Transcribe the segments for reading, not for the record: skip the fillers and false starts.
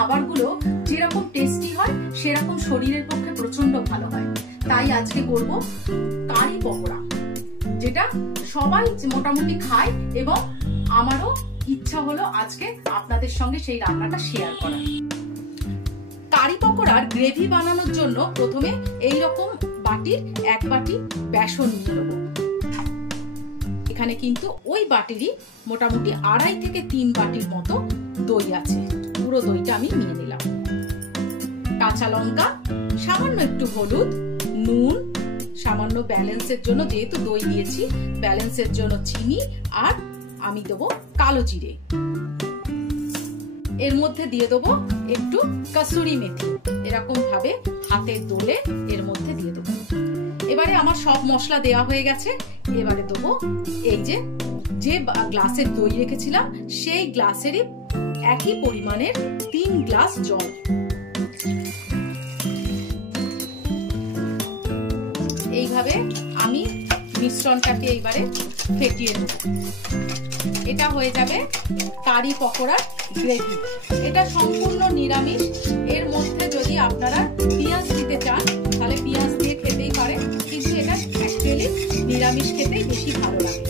খাবারগুলো যেরকম টেস্টি হয় সেরকম শরীরের পক্ষে প্রচন্ড ভালো হয়। তাই আজকে করব কারি পকোড়া, যেটা সবাই মোটামুটি খায় এবং আমারও ইচ্ছা হলো আজকে আপনাদের সঙ্গে সেই রান্নাটা শেয়ার করা। কারি পকোড়ার গ্রেভি বানানোর জন্য প্রথমে এই রকম বাটির 1 বাটি বেসন নিয়ে নেব। এখানে কিন্তু ওই বাটিরই মোটামুটি 2.5 থেকে 3 বাটির মতো দই আছে। পুরো দইটা আমি নিয়ে নিলাম। কাঁচা লঙ্কা, সামান্য একটু হলুদ, নুন, সামান্য ব্যালেন্সের জন্য, যেহেতু দই দিয়েছি ব্যালেন্সের জন্য চিনি, আর আমি দেবো কালো জিরে। এর মধ্যে দিয়ে দেবো একটু কসুরি মেথি, এরকম ভাবে হাতে দোলে এর মধ্যে দিয়ে দেবো। এবারে আমার সব মশলা দেওয়া হয়ে গেছে। এবারে দেবো এই যে গ্লাসের দই রেখেছিলাম সেই গ্লাসেরই একই পরিমাণের 3 গ্লাস জল। এইভাবে আমি মিশ্রণটাকে এইবারে ফেটিয়ে নেব। এটা হয়ে যাবে কারি পকোড়ার গ্রেভি। এটা সম্পূর্ণ নিরামিষ। এর মধ্যে যদি আপনারা পেঁয়াজ দিতে চান তাহলে পেঁয়াজ দিয়ে খেতেই পারেন, কিন্তু এটা অ্যাকচুয়ালি নিরামিষ খেতেই বেশি ভালো লাগে।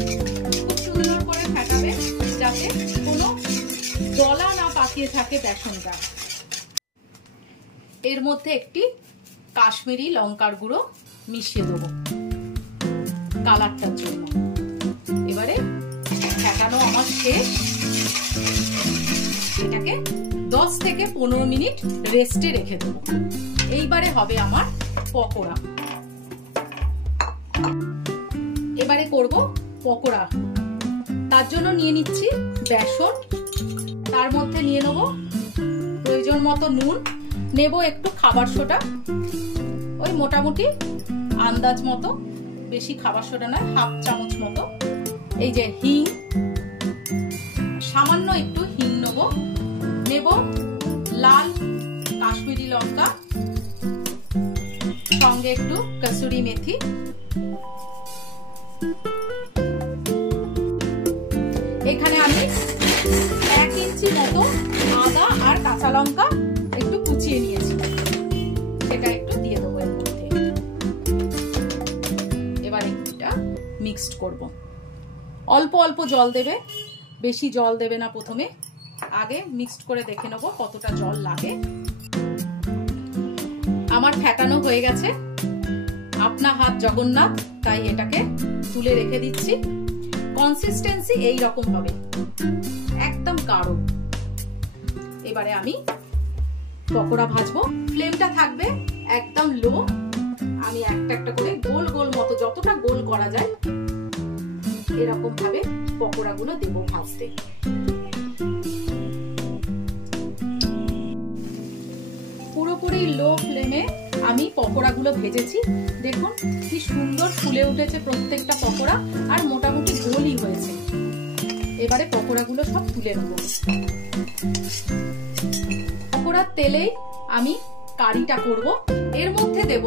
খুব সুন্দর করে ফেটাবে যাতে কোনো দলা না পাকিয়ে থাকে বেসনটা। এর মধ্যে একটি কাশ্মীরি লঙ্কার গুঁড়ো মিশিয়ে দেবো কালারটার জন্য। এবারে ফেটানো আমার শেষ। এটাকে 10 থেকে 15 মিনিট রেস্টে রেখে দেবো। এইবারে হবে আমার পকোড়া। এবারে করব পকোড়া। তার জন্য নিয়ে নিচ্ছি বেসন, তার মধ্যে নিয়ে নেব প্রয়োজন মতো নুন, নেব একটু খাবার সোডা, ওই মোটামুটি আন্দাজ মতো, বেশি খাবার সোডা নয়, 1/2 চামচ মতো। এই যে হিং, সামান্য একটু হিং নেব লাল কাশ্মীরি লঙ্কা, সঙ্গে একটু কসুরি মেথি, এখানে আমি 1 ইঞ্চি মতো আদা আর কাঁচা লঙ্কা একটু কুচিয়ে নিয়েছি, সেটা একটু দিয়ে দেবো এর মধ্যে। এবার এটা মিক্সড করব। অল্প অল্প জল দেবে, বেশি জল দেবে না। প্রথমে আগে মিক্সড করে দেখে নেবো কতটা জল লাগে। আমার ফেটানো হয়ে গেছে। আপনা হাত জগন্নাথ, তাই এটাকে তুলে রেখে দিচ্ছি। কনসিস্টেন্সি এই রকম হবে, একদম গাঢ়। এবারে আমি পকোড়া ভাজবো। ফ্লেমটা থাকবে একদম লো। আমি একটা একটা করে গোল গোল মতো, যতটা গোল করা যায় এরকম ভাবে পকোড়া গুলো দেবো ভাজতে। পুরোপুরি লো ফ্লেমে আমি পকোড়া গুলো ভেজেছি। দেখুন কি সুন্দর ফুলে উঠেছে প্রত্যেকটা পকোড়া, আর মোটামুটি গোলই হয়েছে। এবারে পকোড়া গুলো সব তুলে নেব। পকোড়ার তেলেই আমি কারিটা করব। এর মধ্যে দেব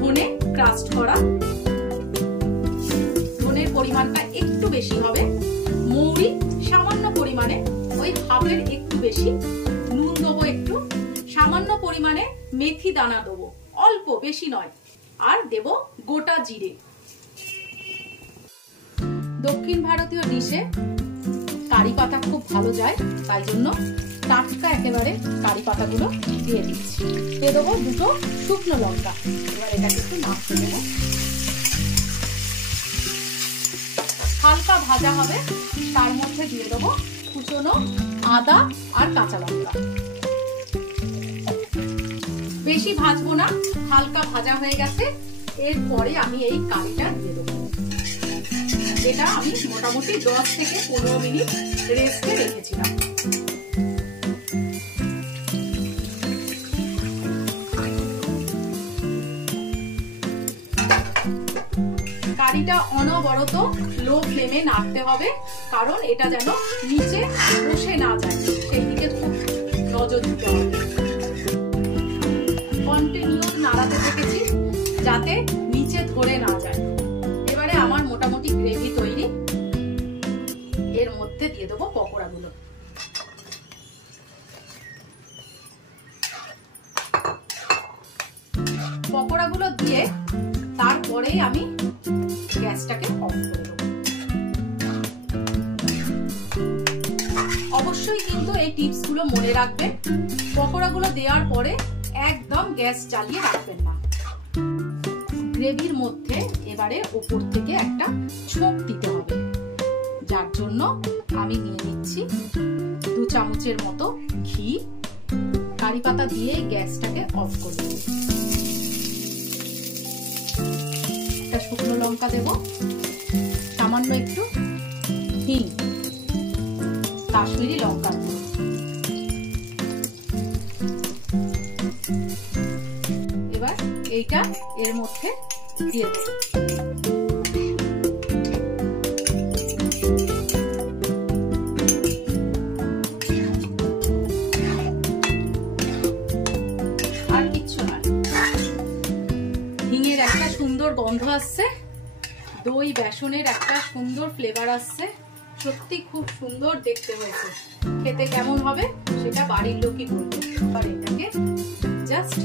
ধনে ক্রাস্ট করা, ধনের পরিমাণটা একটু বেশি হবে, মৌরি সামান্য পরিমাণে, ওই 1/2-এর একটু বেশি, নুন দেবো একটু, সামান্য পরিমাণে মেথি দানা দেবো, অল্প, বেশি নয়, আর দেব গোটা জিরে। দক্ষিণ ভারতীয় ডিশে কারি পাতা খুব ভালো যায়, তাই জন্য টাটকা একেবারে কারি পাতাগুলো দিয়ে দিচ্ছি। দিয়ে দেবো 2 শুকনো লঙ্কা। এবার এটাকে একটু নাড়তে দেবো। হালকা ভাজা হবে, তার মধ্যে দিয়ে দেবো কুচনো আদা আর কাঁচা লঙ্কা। বেশি ভাজবো না, হালকা ভাজা হয়ে গেছে। এরপরে আমি এই কারিটা দিয়ে দেবো। এটা আমি মোটামুটি 10 থেকে 15 মিনিট রেস্টে রেখেছিলাম। কারিটা অনবরত লো ফ্লেমে নাড়তে হবে, কারণ এটা যেন নিচে বসে না যায়, সেই দিকে খুব নজর দিতে হবে। কন্টিনিউয়াস নাড়াতে থেকেছি যাতে নিচে ধরে না যায়। এবারে আমার মোটামুটি গ্রেভি তৈরি। এর মধ্যে দিয়ে দেবো পকোড়াগুলো। ফুটলে তারপরে আমি গ্যাসটাকে অফ করে দেবো। অবশ্যই কিন্তু এই টিপস গুলো মনে রাখবেন, পকোড়াগুলো দেওয়ার পরে একদম গ্যাস জ্বালিয়ে রাখবেন না। গ্রেভির মধ্যে এবারে উপর থেকে একটা ছোপ দিতে হবে, যার জন্য আমি নিয়ে নিচ্ছি 2 চামচের মতো ঘি। কারি পাতা দিয়ে গ্যাসটাকে অফ করে দেব। একটা শুকনো লঙ্কা দেব, সামান্য একটু হিং, কাশ্মীরি লঙ্কা দেব। এবার এইটা এর মধ্যে দিয়ে দেব। আর কিচ্ছু না, হিঙের একটা সুন্দর গন্ধ আসছে, দই বেসনের একটা সুন্দর ফ্লেভার আসছে, সত্যি খুব সুন্দর দেখতে হয়েছে। খেতে কেমন হবে সেটা বাড়ির লোকই বলবে। আর এটাকে জাস্ট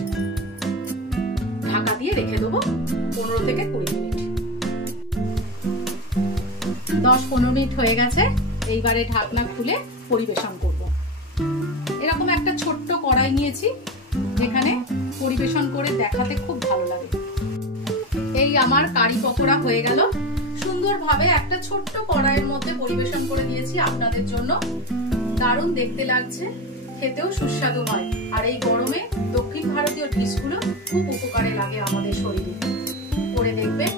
ঢাকা দিয়ে রেখে দেবো 15 থেকে 20 মিনিট। 10-15 মিনিট হয়ে গেছে। এইবারে ঢাকনা খুলে পরিবেশন করব। এরকম একটা ছোট্ট কড়াই নিয়েছি, যেখানে পরিবেশন করে দেখাতে খুব ভালো লাগে। এই আমার কারি পকোড়া হয়ে গেল। সুন্দরভাবে একটা ছোট্ট কড়াইয়ের মধ্যে পরিবেশন করে দিয়েছি আপনাদের জন্য। দারুণ দেখতে লাগছে, খেতেও সুস্বাদু হয়। আর এই গরমে দক্ষিণ ভারতীয় ডিশগুলো খুব উপকারে লাগে আমাদের শরীরে। করে দেখবেন।